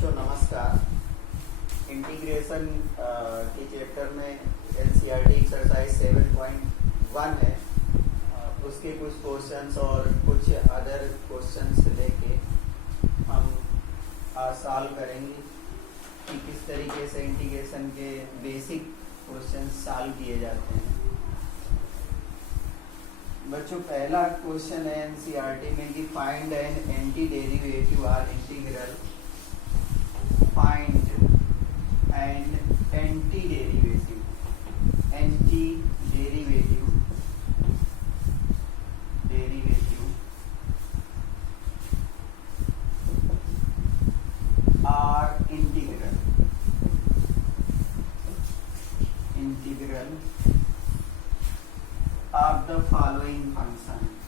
बच्चों नमस्कार। इंटीग्रेशन के चैप्टर में एनसीईआरटी एक्सरसाइज 7.1 है। उसके कुछ क्वेश्चंस और कुछ अदर क्वेश्चंस लेके हम सॉल्व करेंगे कि किस तरीके से इंटीग्रेशन के बेसिक क्वेश्चंस सॉल्व किए जाते हैं। बच्चों पहला क्वेश्चन है एनसीईआरटी में कि find an anti derivative or integral. Find and anti derivative or integral of the following functions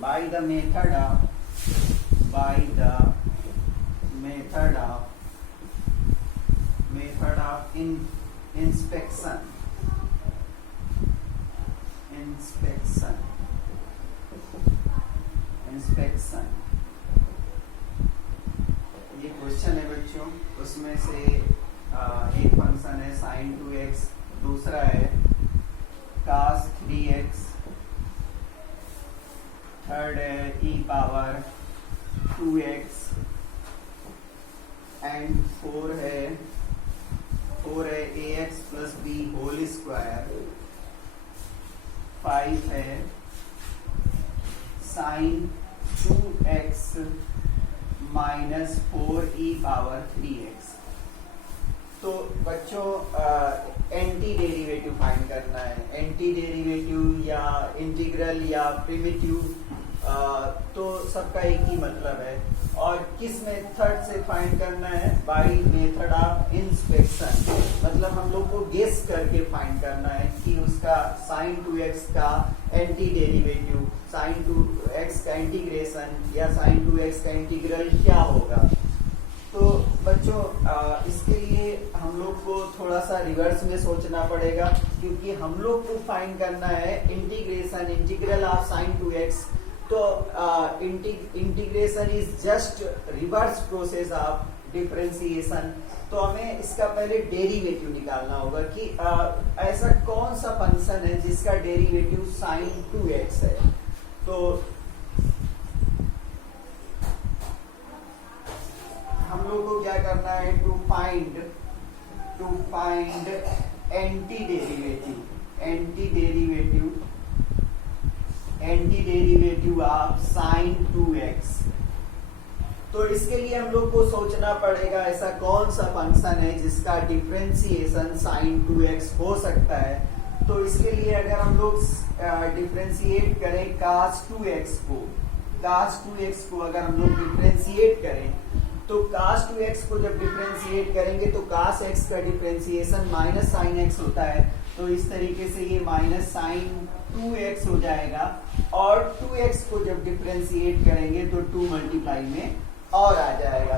by the method of inspection. ये क्वेश्चन है बच्चों। उसमें से एक फंक्शन है sin 2x, दूसरा है cos 3x, थर्ड है e power 2x and four है ax plus b whole square, 5 है sin 2x minus 4e power 3x। तो बच्चों एंटी डेरिवेटिव फाइंड करना है। एंटी डेरिवेटिव या इंटीग्रल या प्रिमिटिव तो सबका एक ही मतलब है। और किस मेथड से फाइंड करना है? By method of inspection. मतलब हम लोग को गेस करके फाइंड करना है कि उसका sin 2x का एंटी डेरिवेटिव, sin 2x का इंटीग्रेशन या sin 2x का इंटीग्रल क्या होगा। तो बच्चों इसके लिए हम लोग को थोड़ा सा रिवर्स में सोचना पड़ेगा, क्योंकि हम लोग को फाइंड करना है इंटीग्रल ऑफ sin 2x। तो integration is just reverse process of differentiation. तो हमें इसका पहले डेरिवेटिव निकालना होगा कि ऐसा कौन सा फंक्शन है जिसका डेरिवेटिव sin 2x है। तो हम लोग को क्या करना है? To find anti derivative of sin 2x। तो इसके लिए हम लोग को सोचना पड़ेगा ऐसा कौन सा फंक्शन है जिसका डिफरेंशिएशन sin 2x हो सकता है। तो इसके लिए अगर हम लोग डिफरेंशिएट करें cos 2x को अगर हम लोग डिफरेंशिएट करें, तो cos 2x को जब डिफरेंशिएट करेंगे तो cos x का डिफरेंशिएशन माइनस sin x होता है। तो इस तरीके से ये माइनस sin 2x हो जाएगा। और 2x को जब डिफरेंशिएट करेंगे तो 2 मल्टीप्लाई में और आ जाएगा।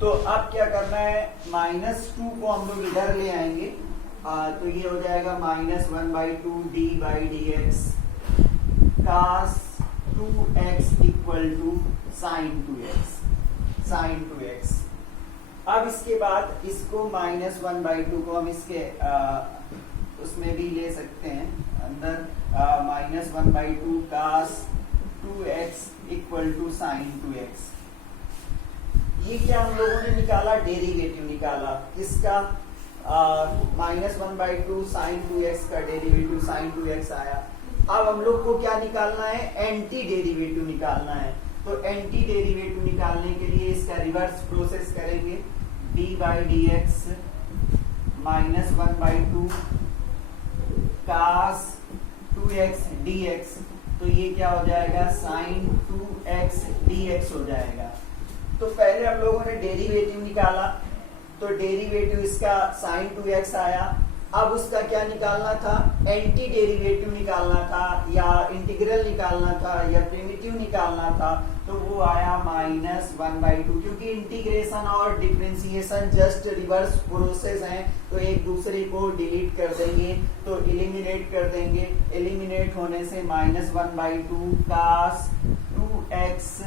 तो अब क्या करना है? -2 को हम लोग इधर ले आएंगे। तो ये हो जाएगा -1/2 d/dx cos 2x equal to sin 2x। अब इसके बाद इसको -1/2 को हम इसके उसमें भी ले सकते हैं अंदर, -1/2 cos 2x equal to sin 2x। ये क्या हम लोगों ने निकाला? डेरिवेटिव निकाला। इसका -1/2 sin 2x का डेरिवेटिव sin 2x आया। अब हम लोग को क्या निकालना है? एंटी डेरिवेटिव निकालना है। तो एंटी डेरिवेटिव निकालने के लिए इसका रिवर्स प्रोसेस करेंगे, d/dx -1/2 cos 2x dx। तो ये क्या हो जाएगा? sin 2x dx हो जाएगा। तो पहले हम लोगों ने डेरिवेटिव निकाला, तो डेरिवेटिव इसका sin 2x आया। अब उसका क्या निकालना था? एंटी डेरिवेटिव निकालना था, या इंटीग्रल निकालना था, या प्रिमिटिव निकालना था। तो वो आया -1/2, क्योंकि इंटीग्रेशन और डिफरेंशिएशन जस्ट रिवर्स प्रोसेस हैं, तो एक दूसरे को डिलीट कर देंगे, तो एलिमिनेट कर देंगे। एलिमिनेट होने से -1/2 cos 2x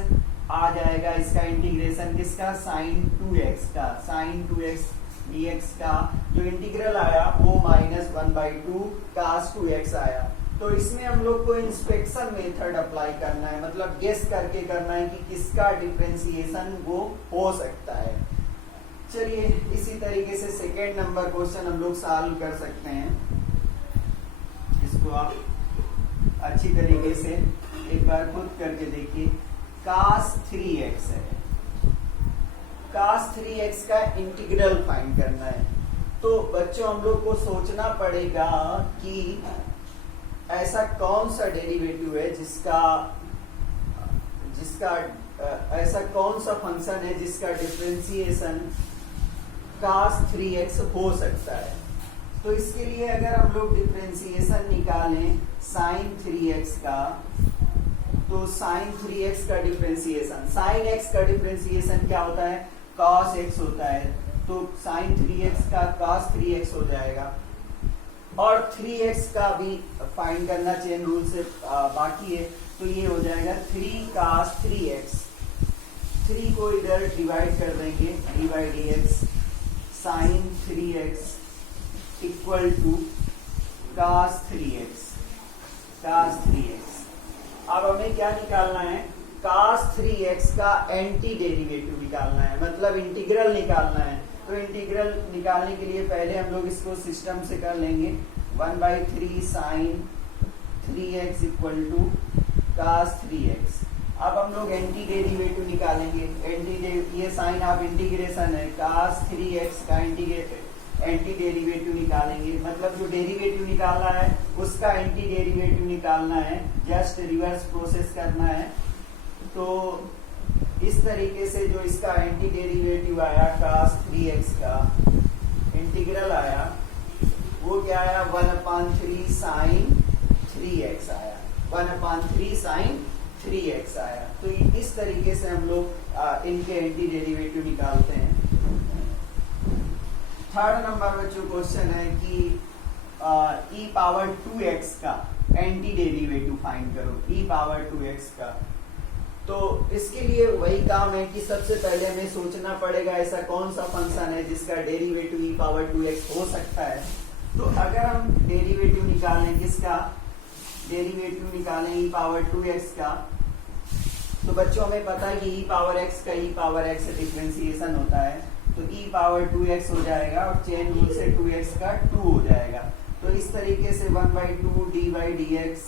आ जाएगा, इसका इंटीग्रेशन किसका, sin 2x का, sin 2x dx का जो इंटीग्रल आया वो -1/2 cos 2x आया। तो इसमें हम लोग को इंस्पेक्शन मेथड अप्लाई करना है, मतलब गेस करके करना है कि किसका डिफरेंशिएशन वो हो सकता है। चलिए इसी तरीके से सेकेंड नंबर क्वेश्चन हम लोग सॉल्व कर सकते हैं। इसको आप अच्छी तरीके से एक बार खुद करके देखिए। cos 3x है, cos 3x का इंटीग्रल फाइंड करना है। तो बच्चों हम लोग को सोचना पड़ेगा कि ऐसा कौन सा डेरिवेटिव है जिसका ऐसा कौन सा फंक्शन है जिसका डिफरेंशिएशन cos 3x हो सकता है। तो इसके लिए अगर हम लोग डिफरेंशिएशन निकालें sin 3x का, तो sin 3x का डिफरेंशिएशन, sin x का डिफरेंशिएशन क्या होता है, cos x होता है, तो sin 3x का cos 3x हो जाएगा। और 3x का भी फाइंड करना चेन रूल से बाकी है, तो ये हो जाएगा 3 cos 3x। 3 को इधर डिवाइड कर देंगे, d/dx sin 3x equal to cos 3x, cos 3x। अब हमें क्या निकालना है, cos 3x का एंटी डेरिवेटिव निकालना है, मतलब इंटीग्रल निकालना है। तो इंटीग्रल निकालने के लिए पहले हम लोग इसको सिस्टम से कर लेंगे। 1/3 sin 3x equal to cos 3x। अब हम लोग एंटी डेरिवेटिव निकालेंगे। ये साइन आप इंटीग्रेशन है, cos 3x का एंटी डेरिवेटिव निकालेंगे, मतलब जो डेरिवेटिव निकालना है उसका एंटी डेरिवेटिव निकालना है, जस्ट रिवर्स प्रोसेस करना है। तो इस तरीके से जो इसका एंटी डेरिवेटिव आया cos 3x का इंटीग्रल आया, वो क्या आया, 1/3 sin 3x आया, 1/3 sin 3x आया। तो इस तरीके से हम लोग इनके एंटी डेरिवेटिव निकालते हैं। थर्ड नंबर में जो क्वेश्चन है कि e⁻2x का एंटी डेरिवेटिव फाइंड करो, e⁻2x का। तो इसके लिए वही काम है कि सबसे पहले हमें सोचना पड़ेगा ऐसा कौन सा फंक्शन है जिसका डेरिवेटिव e⁻2x हो सकता है। तो अगर हम डेरिवेटिव निकालें, किसका डेरिवेटिव निकालें, e⁻2x का, तो बच्चों हमें पता है कि e⁻x का e⁻x से डिफरेंशिएशन होता है, तो e⁻2x हो जाएगा और चेन रूल से 2x का 2 हो जाएगा। तो इस तरीके से 1/2 d/dx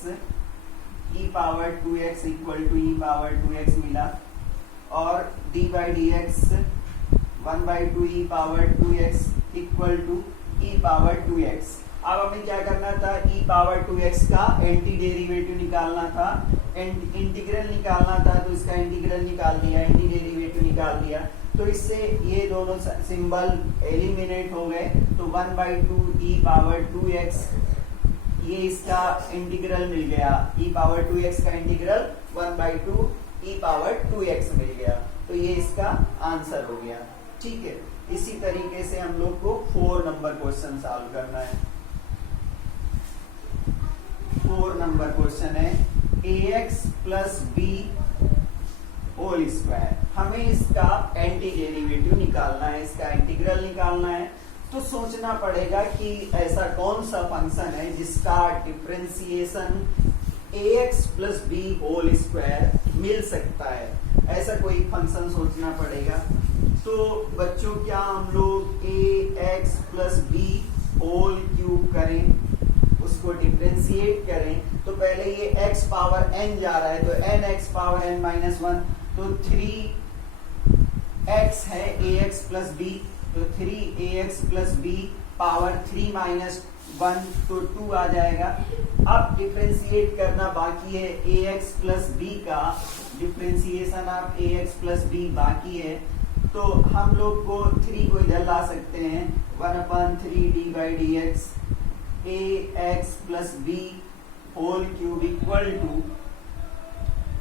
e⁻2x equal to e⁻2x मिला, और d/dx 1/2 e⁻2x equal to e⁻2x। अब हमें क्या करना था, e⁻2x का एंटी डेरिवेटिव निकालना था, इंटीग्रल निकालना था, तो इसका इंटीग्रल निकाल दिया, एंटी डेरिवेटिव निकाल दिया। तो इससे ये दोनों सिंबल एलिमिनेट हो गए, तो 1/2 e⁻2x, ये इसका इंटीग्रल मिल गया, e⁻2x का इंटीग्रल 1/2 e⁻2x मिल गया। तो ये इसका आंसर हो गया। ठीक है, इसी तरीके से हम लोग को 4 नंबर क्वेश्चन सॉल्व करना है। 4 नंबर क्वेश्चन है ax plus b whole square. हमें इसका एंटी डेरिवेटिव निकालना है, इसका इंटीग्रल निकालना है। तो सोचना पड़ेगा कि ऐसा कौन सा फंक्शन है जिसका differentiation ax plus b whole square मिल सकता है, ऐसा कोई फंक्शन सोचना पड़ेगा। तो बच्चों क्या हम लोग ax plus b whole cube करें, उसको डिफरेंशिएट करें, तो पहले ये x पावर n जा रहा है, तो nx पावर n माइनस 1, तो 3x है ax प्लस b, तो 3ax plus b power 3 minus 1, तो 2 आ जाएगा। अब डिफरेंशिएट करना बाकी है ax प्लस b का, differentiation of ax plus b बाकी है। तो हम लोग को 3 को इधर ला सकते हैं, 1/3 d/dx ax plus b whole cube equal to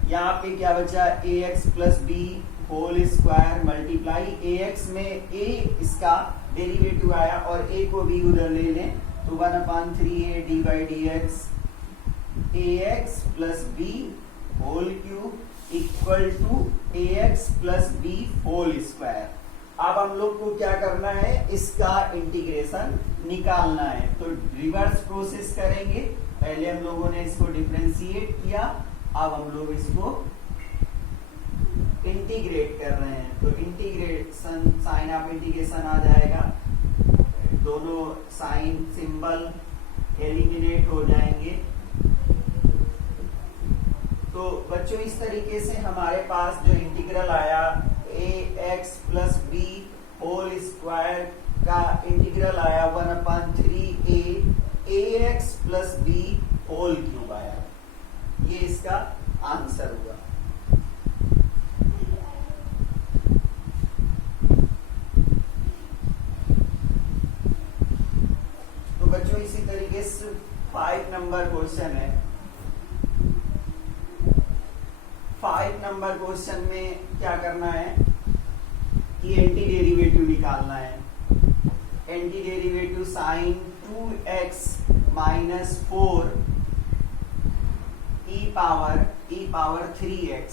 यहाँ पे क्या बचा, a x plus b whole square multiply a x में ए इसका डेरिवेटिव आया और ए को भी उधर ले लें तो 1/3 d by d x a x plus b whole cube equal to a x plus b whole square. अब हम लोग को क्या करना है, इसका इंटीग्रेशन निकालना है। तो रिवर्स प्रोसेस करेंगे, पहले हम लोगों ने इसको डिफरेंशिएट किया, अब हम लोग इसको इंटीग्रेट कर रहे हैं। तो इंटीग्रेशन साइन ऑफ इंटीग्रेशन आ जाएगा, दोनों साइन सिंबल एलिमिनेट हो जाएंगे। तो बच्चों इस तरीके से हमारे पास जो इंटीग्रल आया a x plus b whole square का इंटीग्रल आया 1/3 a x plus b whole cube आया, ये इसका आंसर हुआ। तो बच्चों इसी तरीके से 5 नंबर क्वेश्चन है। 5 नंबर क्वेश्चन में क्या करना है कि एंटी डेरिवेटिव निकालना है। Anti derivative sign 2x minus 4 ई पावर 3x।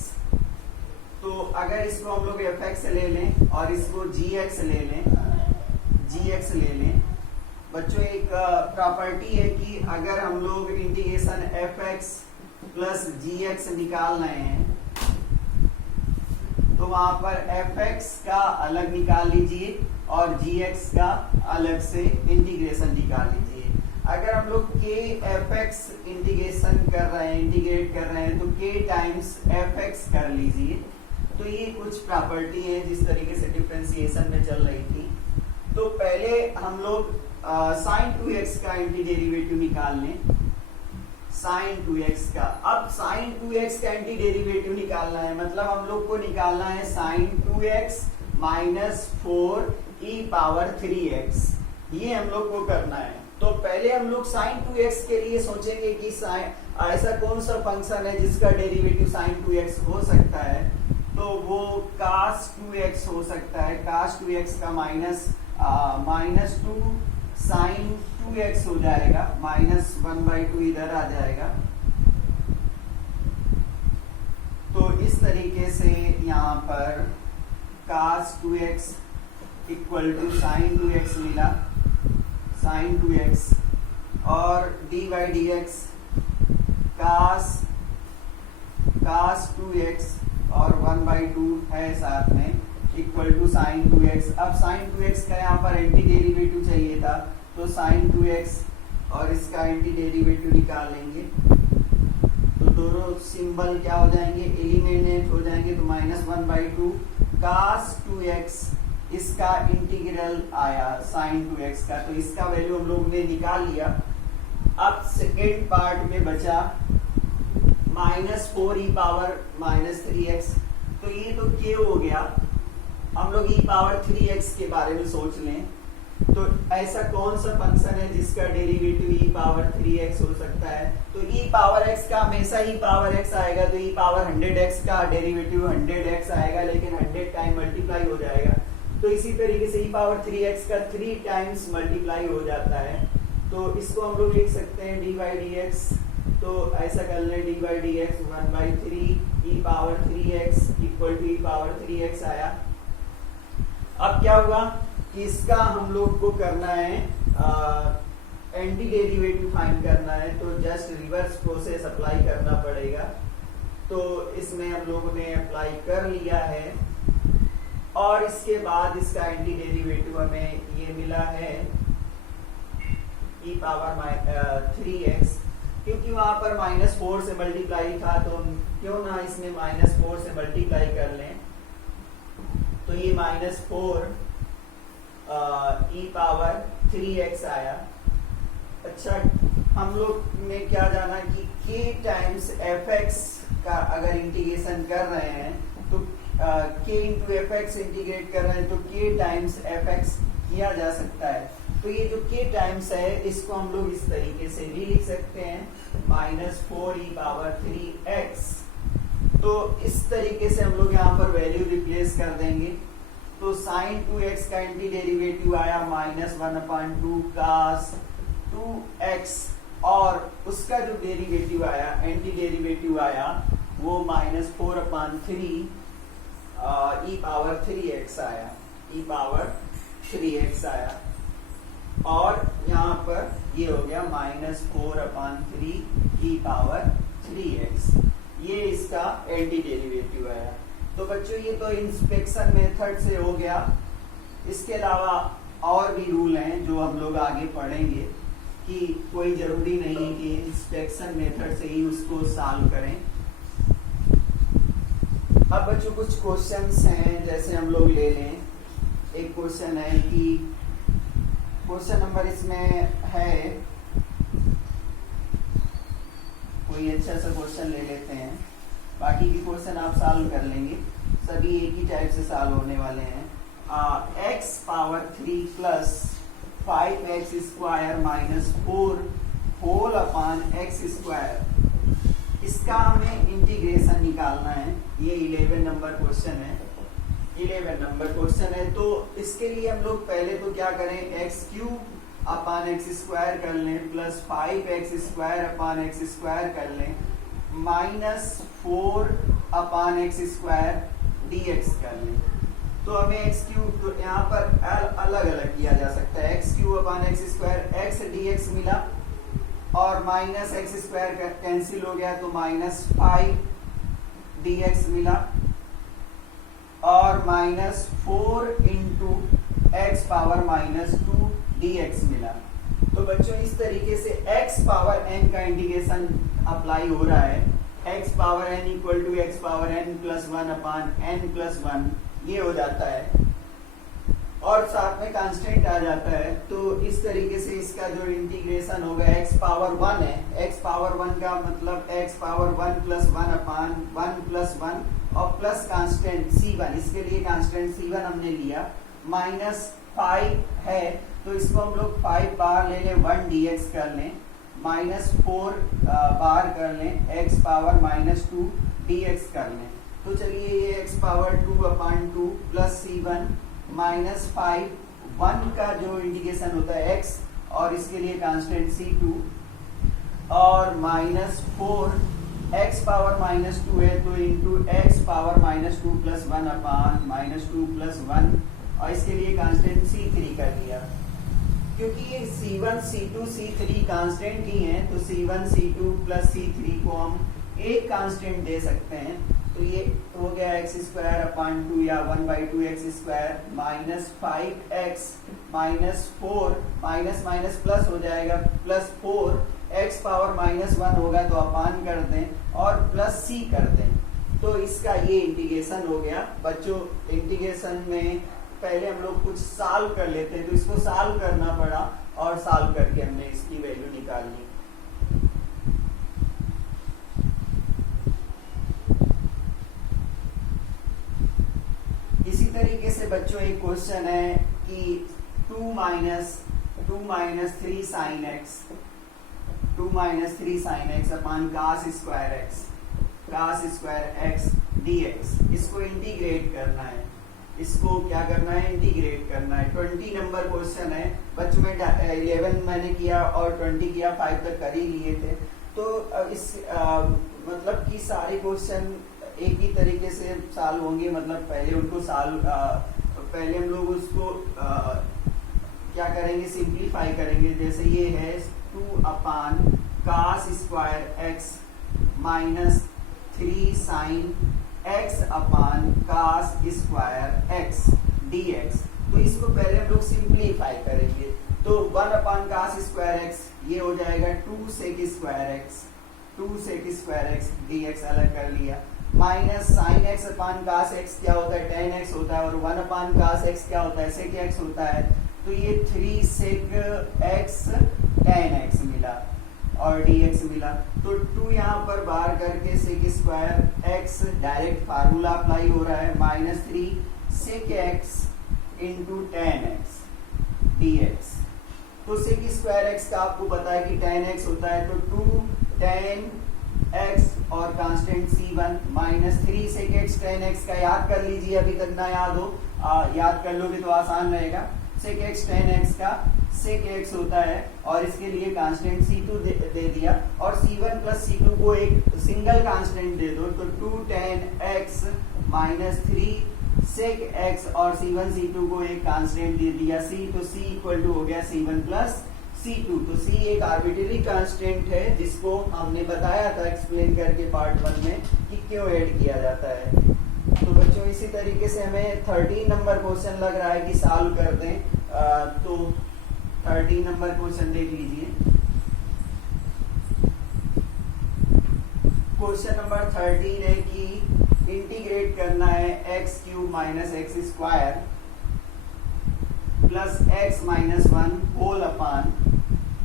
तो अगर इसको हम लोग fx ले लें और इसको gx ले लें, बच्चों एक प्रॉपर्टी है कि अगर हम लोग इंटीग्रेशन fx प्लस gx निकाल रहे हैं तो वहां पर fx का अलग निकाल लीजिए और gx का अलग से इंटीग्रेशन निकाल लीजिए। अगर हम लोग k fx इंटीग्रेट कर रहे हैं तो k टाइम्स fx कर लीजिए। तो ये कुछ प्रॉपर्टी है जिस तरीके से डिफरेंशिएशन में चल रही थी। तो पहले हम लोग साइन 2x का एंटी डेरिवेटिव निकाल लें, साइन 2x का। अब साइन 2x का एंटी डेरिवेटिव निकालना है, मतलब हम लोग को निकालना है साइन 2x माइनस 4 ई पावर 3x, ये हम लोग को करना है। तो पहले हम लोग साइन 2x के लिए सोचेंगे कि ऐसा कौन सा फंक्शन है जिसका डेरिवेटिव साइन 2x हो सकता है। तो वो cos 2x हो सकता है, cos 2x का माइनस 2 साइन 2x हो जाएगा, -1/2 इधर आ जाएगा। तो इस तरीके से यहाँ पर cos 2x equal to sign 2x मिला, साइन 2x और d by d x cos 2x और 1/2 है साथ में इक्वल टू साइन 2x। अब साइन 2x का यहाँ पर एंटी डेरिवेटिव चाहिए था, तो साइन 2x और इसका एंटी डेरिवेटिव निकालेंगे तो दोनों सिंबल क्या हो जाएंगे, एलिमिनेट हो जाएंगे। तो -1/2 cos 2x इसका इंटीग्रल आया साइन 2x का, तो इसका वैल्यू हम लोग ने निकाल लिया। अब सेकेंड पार्ट में बचा -4 ई पावर -3x। तो ये तो k हो गया, हम लोग e पावर 3x के बारे में सोच लें। तो ऐसा कौन सा फंक्शन है जिसका डेरिवेटिव e पावर 3x हो सकता है। तो e पावर x का हमेशा e पावर x आएगा, तो e पावर 100x का डेरिवेटिव 100x आएगा, लेकिन 100 टाइम मल्टीप्लाई हो जाएगा। तो इसी तरीके से e पावर 3x का 3 टाइम्स मल्टीप्लाई हो जाता है। तो इसको हम लोग लिख सकते हैं d बाई डी एक्स। तो ऐसा कर लें, d by d x 1/3 e power 3x equal to e power 3x आया। अब क्या हुआ कि इसका हम लोग को करना है एंटी डेरिवेटिव फाइंड करना है, तो जस्ट रिवर्स प्रोसेस अप्लाई करना पड़ेगा। तो इसमें हम लोगों ने अप्लाई कर लिया है और इसके बाद इसका एंटी डेरिवेटिव हमें ये मिला है e पावर 3x, क्योंकि वहां पर -4 से मल्टीप्लाई था, तो क्यों ना इसमें -4 से मल्टीप्लाई कर लें। तो ये -4 e पावर 3x आया। अच्छा, हम लोग ने क्या जाना कि k टाइम्स fx का अगर इंटीग्रेशन कर रहे हैं तो k इंटू fx इंटीग्रेट कर रहे हैं तो k टाइम्स fx किया जा सकता है। तो ये जो k टाइम्स है इसको हम लोग इस तरीके से भी लिख सकते हैं, -4 e पावर 3x तो इस तरीके से हम लोग यहाँ पर वैल्यू रिप्लेस कर देंगे। तो साइन 2x का एंटी डेरिवेटिव आया -1/2 cos 2x, और उसका जो डेरिवेटिव आया, एंटी डेरिवेटिव आया, वो -4/3 e⁻3x आया, e⁻3x आया। और यहाँ पर ये हो गया -4/3 e⁻3x, ये इसका एंटी डेरिवेटिव आया। तो बच्चों ये तो इंस्पेक्शन मेथड से हो गया। इसके अलावा और भी रूल हैं जो हम लोग आगे पढ़ेंगे, कि कोई जरूरी नहीं कि इंस्पेक्शन मेथड से ही उसको सॉल्व करें। अब बच्चों कुछ क्वेश्चंस हैं, जैसे हम लोग ले लें। एक क्वेश्चन है कि क्वेश्चन नंबर इसमें है, कोई अच्छा सा क्वेश्चन ले लेते हैं, बाकी के क्वेश्चन आप सॉल्व कर लेंगे, सभी एक ही टाइप से सॉल्व होने वाले हैं। x⁻3 + 5x² - 4 whole upon x², इसका हमें इंटीग्रेशन निकालना है। ये 11 नंबर क्वेश्चन है, 11 नंबर क्वेश्चन है। तो इसके लिए हम लोग पहले तो क्या करें, x³ अपॉन x² कर लें, प्लस 5x² अपॉन x² कर लें, -4 अपॉन x² dx कर लें। तो हमें x³ यहाँ पर अलग अलग किया जा सकता है। x³ upon x² x dx मिला, और माइनस x² कैंसिल हो गया, तो -5 dx मिला, और -4 × x⁻2 dx मिला। तो बच्चों इस तरीके से x⁻n का इंटीग्रेशन अप्लाई हो रहा है। x⁻n = x⁻n + 1/n+1, ये हो जाता है, और साथ में कांस्टेंट आ जाता है। तो इस तरीके से इसका जो इंटीग्रेशन होगा, x⁻1 है, x⁻1 का मतलब x⁻1 + 1/1+1 और प्लस कांस्टेंट c1, इसके लिए कांस्टेंट c1 हमने लिया, -5 है, तो इसको हम लोग 5 बार ले लें, 1 dx कर लें, -4 बार कर लें, x⁻2 dx कर लें। तो चलिए ये x⁻2/2 प्लस c1 -5, 1 का जो इंटीग्रेशन होता है x, और इसके लिए कांस्टेंट c2, और -4 x⁻2 है, तो इंटू x⁻2 + 1/-2 + 1, और इसके लिए कांस्टेंट c3 कर लिया। क्योंकि ये c1 c2 c3 कांस्टेंट ही हैं, तो c1 c2 + c3 को हम एक कांस्टेंट दे सकते हैं। तो ये हो गया x²/2 या 1/2x² -5x -4 माइनस प्लस हो जाएगा, +4 x⁻−1 होगा तो अपान कर दें, और प्लस c कर दें। तो इसका ये इंटीग्रेशन हो गया। बच्चों इंटीग्रेशन में पहले हम लोग कुछ सॉल्व कर लेते हैं, तो इसको सॉल्व करना पड़ा, और सॉल्व करके हमने इसकी वैल्यू निकाल ली। इसी तरीके से बच्चों एक क्वेश्चन है कि 2 - 3 sin x, 2 - 3 sin x upon cos²x dx, इसको इंटीग्रेट करना है। इसको क्या करना है, इंटीग्रेट करना है। 20 नंबर क्वेश्चन है बच्चों में, 11 मैंने किया और 20 किया, 5 तक कर ही लिए थे। तो इस मतलब कि सारे क्वेश्चन एक ही तरीके से सॉल्व होंगे, मतलब पहले उनको पहले हम लोग उसको क्या करेंगे, सिंप्लीफाई करेंगे। जैसे ये है 2/cos²x -3 sin x upon cos²x dx। तो इसको पहले हम लोग सिंप्लीफाई करेंगे। तो 1/cos²x ये हो जाएगा 2 sec²x, 2 sec²x dx अलग कर लिया, minus sin x upon cos x क्या होता है, tan x होता है, और 1/cos x क्या होता है, sec x होता है। तो ये 3 sec x tan x मिला, और dx मिला। तो 2 यहाँ पर बाहर करके sec²x डायरेक्ट फार्मूला अप्लाई हो रहा है, -3 sec x × tan x dx। तो sec²x का आपको पता है कि tan x होता है, तो 2 tan x और constant c1 minus 3 sec x tan x का याद कर लीजिए, अभी तक ना याद हो याद कर लोगे तो आसान रहेगा। sec x tan x का sec x होता है और इसके लिए कांस्टेंट c2 दे दिया और c1 प्लस c2 को एक सिंगल कांस्टेंट दे दो तो 2 tan x minus 3 sec x और c1 c2 को एक कांस्टेंट दे दिया c, तो c इक्वल टू हो गया c1 प्लस c2। तो c एक आर्बिट्ररी कांस्टेंट है जिसको हमने बताया था एक्सप्लेन करके पार्ट 1 में कि क्यों ऐड किया जाता है। तो बच्चों इसी तरीके से हमें 13 नंबर क्वेश्चन लग रहा है कि सॉल्व कर दें, तो 13 नंबर क्वेश्चन देख लीजिए। क्वेश्चन नंबर 13 है कि इंटीग्रेट करना है x cube minus x square plus x minus 1 whole upon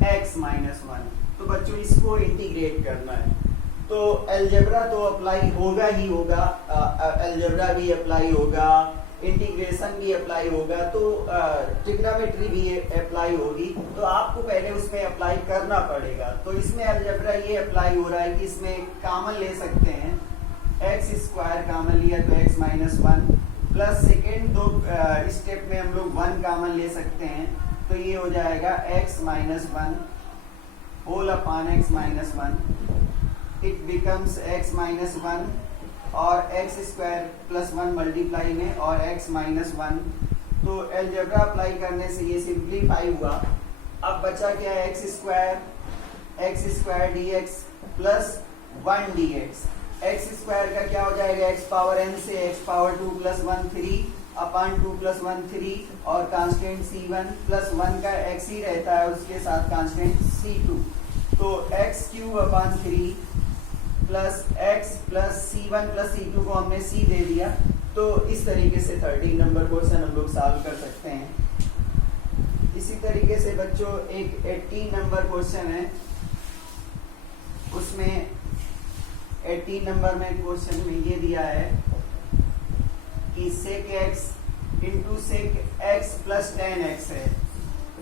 x minus 1। तो बच्चों इसको इंटीग्रेट करना है, तो अलजेब्रा तो अप्लाई होगा ही होगा, अलजेब्रा भी अप्लाई होगा, इंटीग्रेशन भी अप्लाई होगा, तो ट्रिग्नोमेट्री भी अप्लाई होगी, तो आपको पहले उसमें अप्लाई करना पड़ेगा। तो इसमें अलजेब्रा ये अप्लाई हो रहा है कि इसमें कॉमन ले सकते हैं, एक्स स्क्वायर कॉमन लिया तो एक्स माइनस 1 प्लस सेकेंड दो स्टेप में हम लोग 1 कॉमन ले सकते हैं, तो ये हो जाएगा x minus 1 whole upon x minus 1, it becomes x minus 1 और एक्स स्क्वायर प्लस 1 मल्टीप्लाई में और x माइनस 1। तो अलजेब्रा अप्लाई करने से ये सिंप्लीफाई हुआ। अब बचा क्या है x square dx plus 1 dx। X square का क्या हो जाएगा x पावर n से x पावर 2 प्लस 1 3 अपान 2 प्लस 1 3 और कांस्टेंट c1 प्लस 1 का x ही रहता है, उसके साथ कांस्टेंट c2, तो x क्यूब अपान 3 plus x plus c1 plus c2 को हमने c दे दिया। तो इस तरीके से 13 नंबर क्वेश्चन हम लोग सॉल्व कर सकते हैं। इसी तरीके से बच्चों एक 18 नंबर क्वेश्चन है, उसमें 18 नंबर में क्वेश्चन में ये दिया है कि sec x into sec x plus tan x है,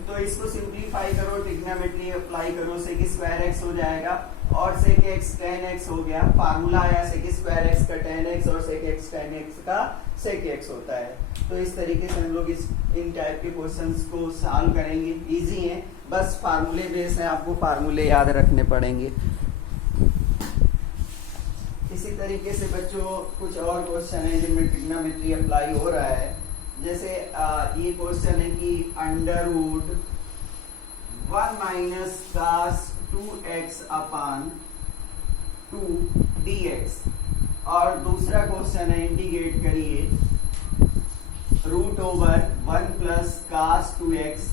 तो इसको सिंप्लीफाई करो, ट्रिग्नोमेट्री अप्लाई करो, sec स्क्वायर x हो जाएगा और sec x tan x हो गया। फार्मूला आया sec स्क्वायर x का tan x और sec x tan x का sec x होता है। तो इस तरीके से हम लोग इन टाइप के क्वेश्चंस को सॉल्व करेंगे, इजी है, बस फार्मूले बेस है, आपको फार्मूले याद रखने पड़ेंगे। इसी तरीके से बच्चों कुछ और क्वेश्चन है जिनमें ट्रिग्नोमेट्री अप्लाई हो रहा है, जैसे ये क्वेश्चन है कि under root 1 minus cos 2x upon 2 dx, और दूसरा क्वेश्चन है इंटीग्रेट करिए root over 1 plus cos 2x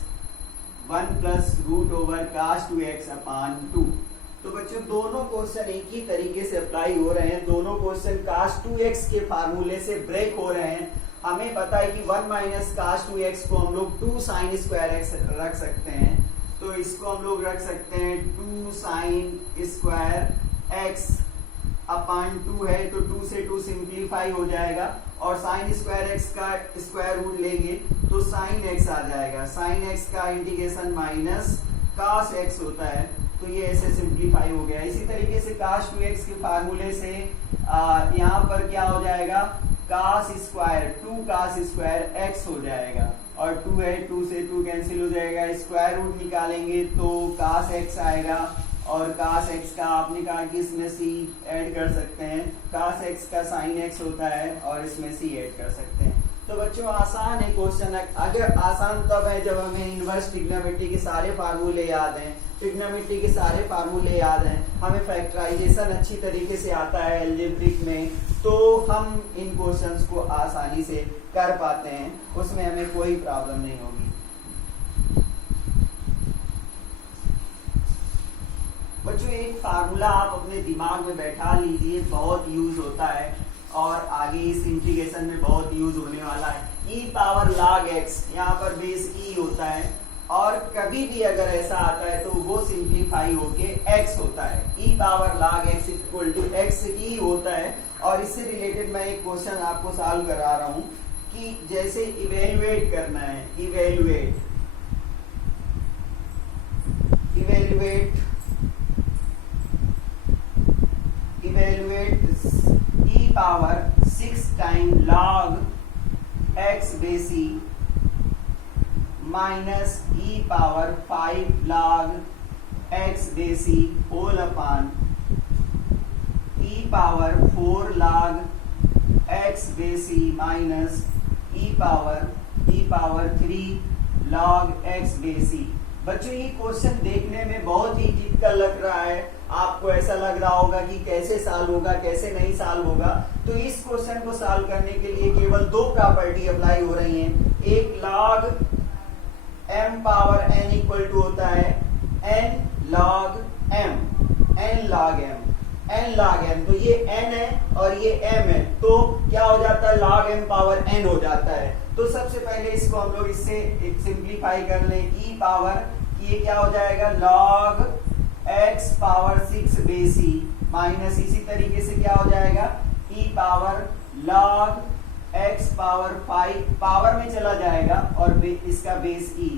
1 plus root over cos 2x upon 2। तो बच्चों दोनों क्वेश्चन एक ही तरीके से अप्लाई हो रहे हैं, दोनों क्वेश्चन cos 2x के फार्मूले से ब्रेक हो रहे हैं। हमें पता है कि 1 माइनस cos 2x को हम लोग 2 sin स्क्वायर x रख सकते हैं, तो इसको हम लोग रख सकते हैं 2 sin स्क्वायर x अपान 2 है, तो 2 से 2 सिंप्लीफाई हो जाएगा और sin स्क्वायर x का स्क्वायर रूट लेंगे तो sin x आ जाएगा, sin x का इंटीग्रेशन माइनस cos x होता है, तो ये ऐसे सिंप्लीफाई हो गया। इसी तरीके से cos 2x के फार्मूले से यहाँ पर क्या हो जाएगा, cos square 2 cos square x हो जाएगा और 2 है, 2 से 2 कैंसिल हो जाएगा, स्क्वायर रूट निकालेंगे तो cos x आएगा और cos x का आप निकाल के इसमें c ऐड कर सकते हैं, cos x का sin x होता है और इसमें c ऐड कर सकते हैं। तो बच्चों आसान है क्वेश्चन, अगर आसान तब है जब हमें इनवर्स ट्रिग्नोमेट्री के सारे फार्मूले याद हैं, ट्रिग्नोमेट्री के सारे फार्मूले याद हैं, हमें फैक्टराइजेशन अच्छी तरीके से आता है अलजेब्रिक में, तो हम इन क्वेश्चंस को आसानी से कर पाते हैं, उसमें हमें कोई प्रॉब्लम नहीं होगी। बच्चों एक फार्मूला आप अपने दिमाग में बैठा लीजिए, बहुत यूज होता है और आगे इस इंटीग्रेशन में बहुत यूज होने वाला है। e पावर log x, यहाँ पर बेस e होता है और कभी भी अगर ऐसा आता है तो वो सिंप्लीफाई होके x होता है, e power log x equal to x e होता है। और इससे रिलेटेड मैं एक क्वेश्चन आपको सॉल्व करा रहा हूँ कि जैसे इवेल्युएट करना है, evaluate evaluate e power 6 time log x base e minus e power 5 log x base e whole upon e power 4 log x base e minus e power 3 log x base e। बच्चों ये question देखने में बहुत ही typical लग रहा है, आपको ऐसा लग रहा होगा कि कैसे सॉल्व होगा, कैसे नहीं सॉल्व होगा। तो इस क्वेश्चन को सॉल्व करने के लिए केवल दो प्रॉपर्टी अप्लाई हो रही हैं। एक log m power n equal to होता है n log m, n log m, n log m। तो ये n है और ये m है, तो क्या हो जाता है, log m पावर n हो जाता है। तो सबसे पहले इसको हम लोग इससे सिंप्लीफाई कर लें, e पावर, ये क्या हो जाएगा log x power 6 base e minus इसी तरीके से क्या हो जाएगा e power log x power 5 power में चला जाएगा और इसका base e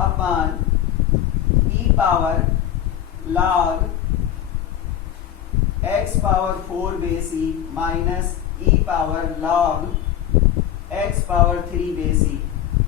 upon e power log x power 4 base e minus e power log x power 3 base e।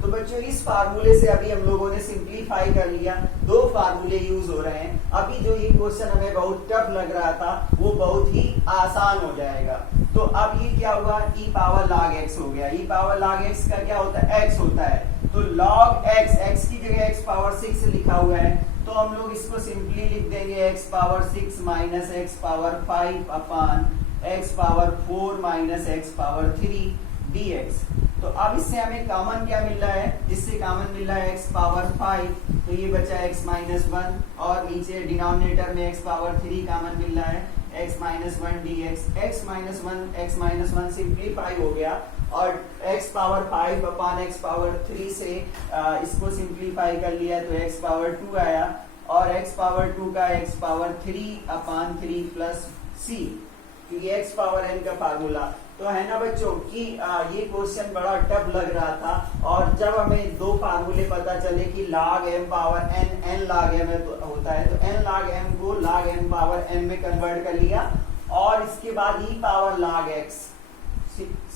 तो बच्चों इस फार्मूले से अभी हम लोगों ने सिंप्लीफाई कर लिया, दो फार्मूले यूज हो रहे हैं। अभी जो ये क्वेश्चन हमें बहुत टफ लग रहा था वो बहुत ही आसान हो जाएगा। तो अब ये क्या हुआ, e पावर log x हो गया। e पावर log x का क्या होता है, x होता है, तो log x, x की जगह x पावर 6 लिखा हुआ है, तो हम लोग इसको सिंपली लिख देंगे x power 6 minus x power 5 upon x power 4 minus x power 3 dx। तो अब इससे हमें कॉमन क्या मिल रहा है, इससे कॉमन मिल रहा है x पावर 5, तो ये बचा x माइनस 1 और नीचे डिनोमिनेटर में x पावर 3 कॉमन मिल रहा है, x minus 1 dx। x minus 1 simplify हो गया और x power 5 upon x power 3 से इसको सिंप्लीफाई कर लिया तो x पावर 2 आया और x पावर 2 का x power 3 upon 3 plus c, क्योंकि x पावर n का फार्मूला। तो है ना बच्चों कि ये क्वेश्चन बड़ा टफ लग रहा था, और जब हमें दो फार्मूले पता चले कि log m power n, n log m होता है, तो n log m को log m पावर n में कन्वर्ट कर लिया और इसके बाद e power log x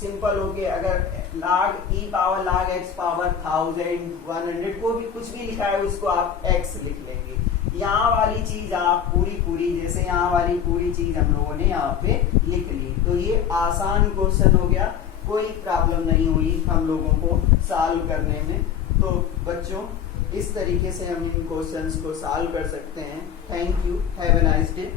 simple हो गया। अगर log e power log x power 1000 100 को भी कुछ भी लिखा है उसको आप x लिख लेंगे। यहाँ वाली चीज आप पूरी जैसे यहाँ वाली पूरी चीज हम लोगों ने यहाँ पे लिख ली। तो ये आसान क्वेश्चन हो गया, कोई प्रॉब्लम नहीं हुई हम लोगों को सॉल्व करने में। तो बच्चों इस तरीके से हम इन क्वेश्चंस को सॉल्व कर सकते हैं। Thank you, have a nice day.